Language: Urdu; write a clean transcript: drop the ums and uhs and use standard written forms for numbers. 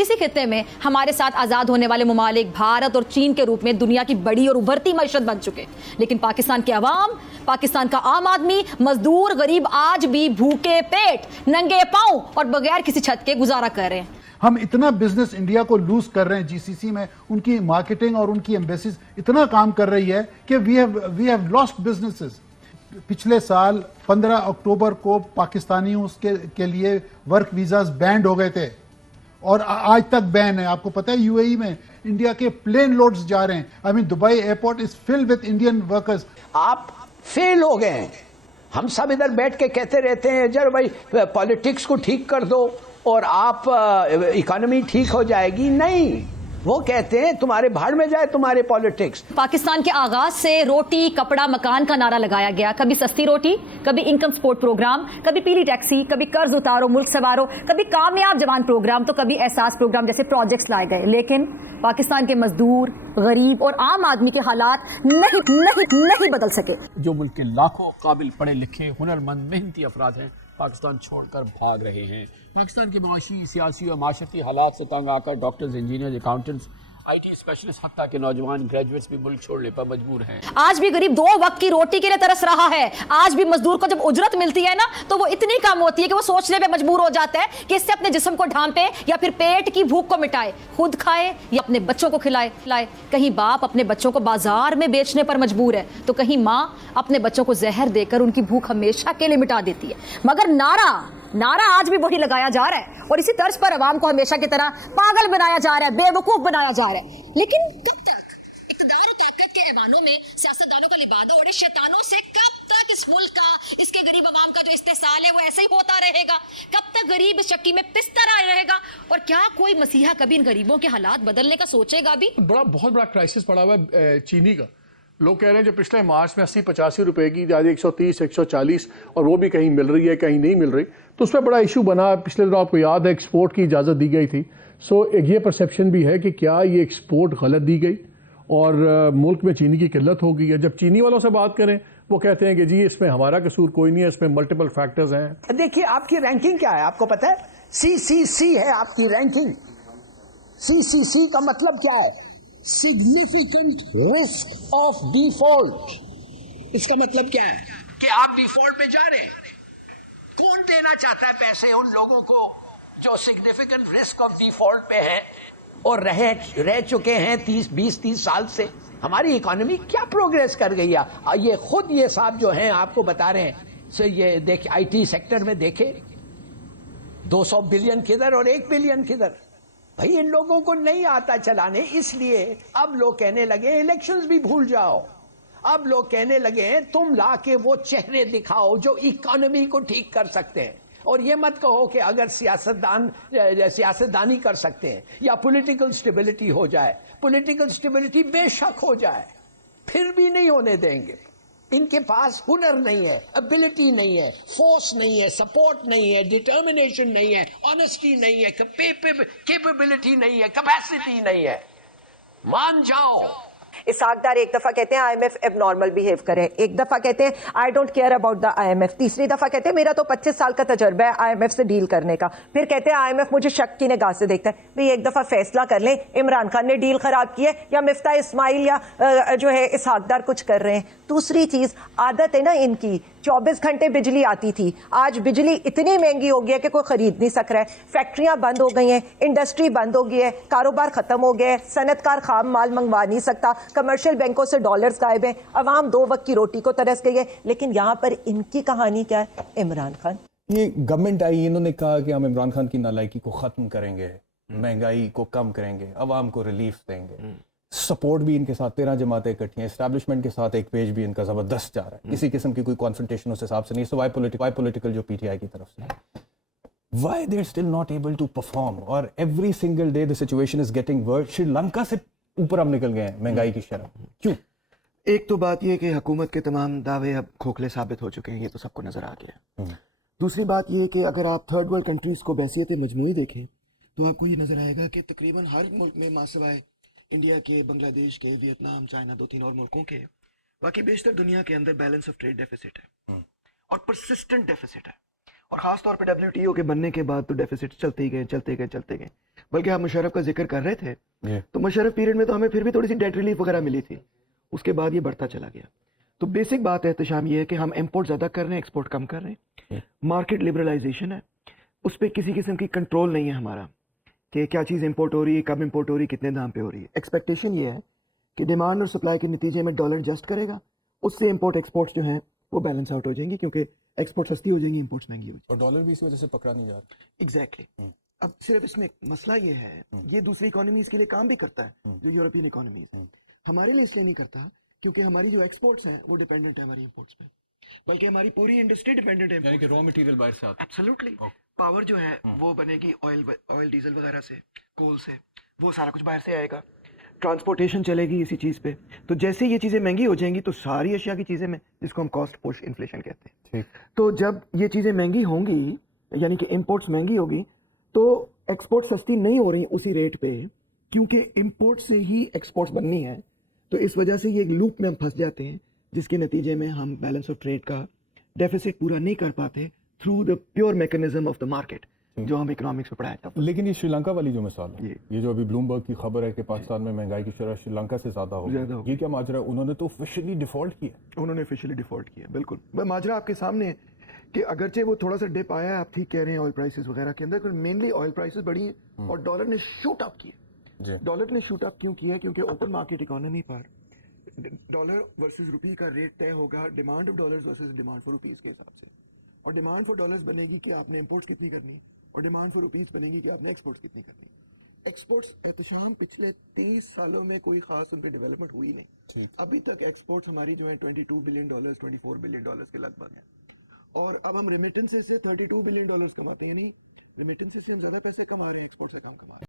اسی خطے میں ہمارے ساتھ آزاد ہونے والے ممالک بھارت اور چین کے روپ میں دنیا کی بڑی اور ابھرتی معیشت بن چکے، لیکن پاکستان کے عوام، پاکستان کا عام آدمی، مزدور، غریب آج بھی بھوکے پیٹ، ننگے پاؤں اور بغیر کسی چھت کے گزارا کر رہے ہیں۔ ہم اتنا بزنس انڈیا کو لوز کر رہے ہیں، جی سی سی میں ان کی مارکیٹنگ اور ان کی ایمبیسیز اتنا کام کر رہی ہے کہ وی ہیو لاسٹ بزنسز۔ پچھلے سال 15 اکتوبر کو پاکستانیوں کے لیے ورک ویزاز بینڈ ہو گئے تھے اور آج تک بین ہے۔ آپ کو پتہ ہے یو اے ای میں انڈیا کے پلین لوڈز جا رہے ہیں۔ I mean Dubai airport is full with Indian workers. آپ فیل ہو گئے ہیں۔ ہم سب ادھر بیٹھ کے کہتے رہتے ہیں جر بھائی پالیٹکس کو ٹھیک کر دو اور آپ اکانومی ٹھیک ہو جائے گی، نہیں، وہ کہتے ہیں تمہارے بھاڑ میں جائے تمہارے پالیٹکس۔ پاکستان کے آغاز سے روٹی کپڑا مکان کا نعرہ لگایا گیا، کبھی سستی روٹی، کبھی انکم سپورٹ پروگرام، کبھی پیلی ٹیکسی، کبھی قرض اتارو ملک سنوارو، کبھی کامیاب جوان پروگرام، تو کبھی احساس پروگرام جیسے پروجیکٹس لائے گئے، لیکن پاکستان کے مزدور، غریب اور عام آدمی کے حالات نہیں بدل سکے۔ جو ملک کے لاکھوں قابل پڑھے لکھے ہنرمند محنتی افراد ہیں پاکستان چھوڑ کر بھاگ رہے ہیں۔ پاکستان کے معاشی، سیاسی اور معاشرتی حالات سے تنگ آ کر doctors, engineers, accountants, I T specialist, حتیٰ کہ نوجوان گریجویٹس بھی ملک چھوڑنے پر مجبور ہیں۔ آج بھی غریب 2 وقت کی روٹی کے لیے ترس رہا ہے۔ آج بھی مزدور کو جب اجرت ملتی ہے نا تو وہ اتنی کم ہوتی ہے کہ وہ سوچنے پہ مجبور ہو جاتا ہے کہ اس سے اپنے جسم کو ڈھانپے یا پھر پیٹ کی بھوک کو مٹائے، خود کھائے یا اپنے بچوں کو کھلائے۔ کہیں باپ اپنے بچوں کو بازار میں بیچنے پر مجبور ہے تو کہیں ماں اپنے بچوں کو زہر دے کر ان کی بھوک ہمیشہ کے لیے مٹا دیتی ہے۔ مگر نعرہ آج بھی وہی لگایا جا رہا ہے اور اسی طرز پر عوام کو ہمیشہ کی طرح پاگل بنایا جا رہا ہے، بے وقوف بنایا جا رہا ہے۔ لیکن کب تک اقتدار و طاقت کے ایوانوں میں سیاستدانوں کا لبادہ اڑے شیطانوں سے؟ کب تک اس ملک کا، اس کے غریب عوام کا جو استحصال ہے وہ ایسے ہی ہوتا رہے گا؟ کب تک غریب اس چکی میں پستا رہے گا؟ اور کیا کوئی مسیحا کبھی ان غریبوں کے حالات بدلنے کا سوچے گا بھی؟ بہت بڑا کرائسس پڑا ہوا ہے چینی کا۔ لوگ کہہ رہے ہیں جو پچھلے مارچ میں 80-85 روپے کی آج 130 140 اور وہ بھی کہیں مل رہی ہے کہیں نہیں مل رہی، تو اس پہ بڑا ایشو بنا۔ پچھلے دنوں آپ کو یاد ہے ایکسپورٹ کی اجازت دی گئی تھی، سو ایک یہ پرسیپشن بھی ہے کہ کیا یہ ایکسپورٹ غلط دی گئی اور ملک میں چینی کی قلت ہو گئی ہے۔ جب چینی والوں سے بات کریں وہ کہتے ہیں کہ جی اس میں ہمارا قصور کوئی نہیں ہے، اس میں ملٹیپل فیکٹرز ہیں۔ دیکھیے آپ کی رینکنگ کیا ہے، آپ کو پتہ ہے؟ سی ہے آپ کی رینکنگ۔ سی کا مطلب کیا ہے؟ Significant risk of default. اس کا مطلب کیا ہے کہ آپ ڈیفالٹ پہ جا رہے ہیں۔ کون دینا چاہتا ہے پیسے ان لوگوں کو جو سگنیفیکنٹ رسک آف ڈیفالٹ پہ ہیں اور رہ چکے ہیں 20-30 سال سے؟ ہماری اکانومی کیا پروگریس کر گئی ہے؟ یہ خود یہ صاحب جو ہیں آپ کو بتا رہے ہیں، سو یہ دیکھ آئی ٹی سیکٹر میں دیکھیں 200 بلین کدھر اور 1 بلین کدھر۔ بھائی ان لوگوں کو نہیں آتا چلانے، اس لیے اب لوگ کہنے لگے الیکشنز بھی بھول جاؤ۔ اب لوگ کہنے لگے ہیں تم لا کے وہ چہرے دکھاؤ جو اکانومی کو ٹھیک کر سکتے ہیں، اور یہ مت کہو کہ اگر سیاستدانی کر سکتے ہیں یا پولیٹیکل سٹیبلٹی ہو جائے۔ پولیٹیکل سٹیبلٹی بے شک ہو جائے، پھر بھی نہیں ہونے دیں گے۔ ان کے پاس ہنر نہیں ہے، ابیلٹی نہیں ہے، فورس نہیں ہے، سپورٹ نہیں ہے، ڈٹرمنیشن نہیں ہے، آنیسٹی نہیں ہے، کیپیبلٹی نہیں ہے، کیپیسٹی نہیں ہے۔ مان جاؤ۔ اسحاق ڈار ایک دفعہ کہتے ہیں آئی ایم ایف اب نارمل بہیو کرے، ایک دفعہ کہتے ہیں I don't care about the I M F, تیسری دفعہ کہتے ہیں میرا تو 25 سال کا تجربہ ہے آئی ایم ایف سے ڈیل کرنے کا، پھر کہتے ہیں آئی ایم ایف مجھے شک کی نگاہ سے دیکھتا ہے۔ بھئی ایک دفعہ فیصلہ کر لیں، عمران خان نے ڈیل خراب کی ہے یا مفتاح اسماعیل یا جو ہے اسحاق ڈار کچھ کر رہے ہیں؟ دوسری چیز عادت ہے نا ان کی، 24 گھنٹے بجلی آتی تھی، آج بجلی اتنی مہنگی ہو گئی ہے کہ کوئی خرید نہیں سک رہا ہے، فیکٹریاں بند ہو گئی ہیں، انڈسٹری بند ہو گئی ہے، کاروبار ختم ہو گئے، صنعت کار خام مال منگوا نہیں سکتا، کمرشل بینکوں سے ڈالرز غائب ہیں، عوام 2 وقت کی روٹی کو ترس گئی ہے۔ لیکن یہاں پر ان کی کہانی کیا ہے؟ عمران خان، یہ گورنمنٹ آئی، انہوں نے کہا کہ ہم عمران خان کی نالائکی کو ختم کریں گے، مہنگائی کو کم کریں گے، عوام کو ریلیف دیں گے، سپورٹ بھی ان کے ساتھ 13 جماعتیں اکٹھی ہیں، اسٹیبلشمنٹ کے ساتھ ایک پیج بھی ان کا زبردست جا رہا ہے، کسی قسم کی کوئی کانفرنٹیشن اس حساب سے نہیں، سوائے پولیٹیکل جو پی ٹی آئی کی طرف سے۔ Why they're still not able to perform؟ اور every single day the situation is getting worse۔ Sri Lanka سے اوپر ہم نکل گئے ہیں مہنگائی کی شرح، کیوں؟ ایک تو بات یہ کہ حکومت کے تمام دعوے اب کھوکھلے ثابت ہو چکے ہیں، یہ تو سب کو نظر آ گیا۔ دوسری بات یہ کہ اگر آپ تھرڈ ورلڈ کنٹریز کو بحیثیت مجموعی دیکھیں تو آپ کو یہ نظر آئے گا کہ تقریباً ہر ملک میں ماں سوائے انڈیا کے، بنگلہ دیش کے، ویتنام، چائنا، 2-3 اور ملکوں کے، باقی بیشتر دنیا کے اندر بیلنس آف ٹریڈ ڈیفیسٹ ہے اور پرسسٹنٹ ڈیفیسٹ ہے۔ اور خاص طور پہ WTO کے بننے کے بعد تو ڈیفیسٹ چلتے ہی گئے. بلکہ آپ مشرف کا ذکر کر رہے تھے تو مشرف پیریڈ میں تو ہمیں پھر بھی تھوڑی سی ڈیٹ ریلیف وغیرہ ملی تھی, اس کے بعد یہ بڑھتا چلا گیا. تو بیسک بات ہے احتشام یہ ہے کہ ہم امپورٹ زیادہ کر رہے ہیں, ایکسپورٹ کم کر رہے ہیں. مارکیٹ لبرلائزیشن ہے, اس پہ کسی قسم کی کنٹرول نہیں ہے ہمارا کہ کیا چیز امپورٹ ہو رہی ہے, کب امپورٹ ہو رہی ہے, کتنے دام پہ ہو رہی ہے. ایکسپیکٹیشن یہ ہے کہ ڈیمانڈ اور سپلائی کے نتیجے میں ڈالر ایڈجسٹ کرے گا, اس سے امپورٹ ایکسپورٹس جو ہیں وہ بیلنس آؤٹ ہو جائیں گی, کیونکہ ایکسپورٹ سستی ہو جائیں گی, امپورٹس مہنگی ہو جائیں گی. اور ڈالر بھی اسی وجہ سے پکڑا نہیں جا رہا. ایگزیکٹلی. اب صرف اس میں مسئلہ یہ ہے, یہ دوسری اکانومیز کے لیے کام بھی کرتا ہے, جو یورپین اکانومیز ہیں. ہمارے لیے اس لیے نہیں کرتا کیونکہ ہماری جو ایکسپورٹس ہیں وہ ڈیپینڈنٹ ہے ہماری امپورٹس پہ, بلکہ ہماری پوری انڈسٹری ڈیپینڈنٹ ہے یعنی کہ را مٹیریل باہر سے آتا ایبسلیوٹلی. پاور جو ہے وہ بنے گی آئل ڈیزل وغیرہ سے, کول سے, وہ سارا کچھ باہر سے آئے گا. ٹرانسپورٹیشن چلے گی اسی چیز پہ. تو جیسے یہ چیزیں مہنگی ہو جائیں گی تو ساری اشیاء کی چیزیں میں, جس کو ہم کاسٹ پوش انفلیشن کہتے ہیں, تو جب یہ چیزیں مہنگی ہوں گی, یعنی کہ امپورٹس مہنگی ہوگی, تو ایکسپورٹ سستی نہیں ہو رہی اسی ریٹ پہ, کیونکہ امپورٹ سے ہی ایکسپورٹس بننی ہے. تو اس وجہ سے یہ ایک لوپ میں ہم پھنس جاتے ہیں, جس کے نتیجے میں ہم بیلنس آف ٹریڈ کا ڈیفیسٹ پورا نہیں کر پاتے through the pure mechanism of the market, جو ہم اکنامکس میں پڑھایا جاتا ہے. لیکن یہ سری لنکا والی جو مثال ہے, یہ جو ابھی بلومبرگ کی خبر ہے کہ پاکستان میں مہنگائی کی شرح سری لنکا سے زیادہ ہو, یہ کیا ماجرا ہے؟ انہوں نے تو آفیشلی ڈیفالٹ کیا. انہوں نے آفیشلی ڈیفالٹ کیا, بالکل. ماجرا آپ کے سامنے ہے کہ اگرچہ وہ تھوڑا سا ڈپ آیا ہے, آپ ٹھیک کہہ رہے ہیں, آئل پرائسز وغیرہ کے اندر, مینلی آئل پرائسز بڑھی ہیں اور ڈالر نے شوٹ اپ کیا. ڈالر نے شوٹ اپ کیوں کیا؟ کیونکہ اوپن مارکیٹ اکانومی پر ڈالر ورسز روپی کا ریٹ طے ہوگا demand of dollars versus demand for rupees کے حساب سے. اور ڈیمانڈ فار ڈالرز بنے گی کہ آپ نے امپورٹس کتنی کرنی, اور ڈیمانڈ فار روپیز بنے گی کہ آپ نے ایکسپورٹس کتنی کرنی. ایکسپورٹس احتشام پچھلے 30 سالوں میں کوئی خاص ان پہ ڈیولپمنٹ ہوئی نہیں. ابھی تک ایکسپورٹس ہماری جو ہے $22 بلین 24 بلین کے لگ بھگ ہے, اور اب ہم ریمیٹنس سے $32 بلین کماتے ہیں. یعنی ریمیٹنس سے ہم زیادہ پیسہ کما رہے ہیں, ایکسپورٹ سے کم کما رہے ہیں.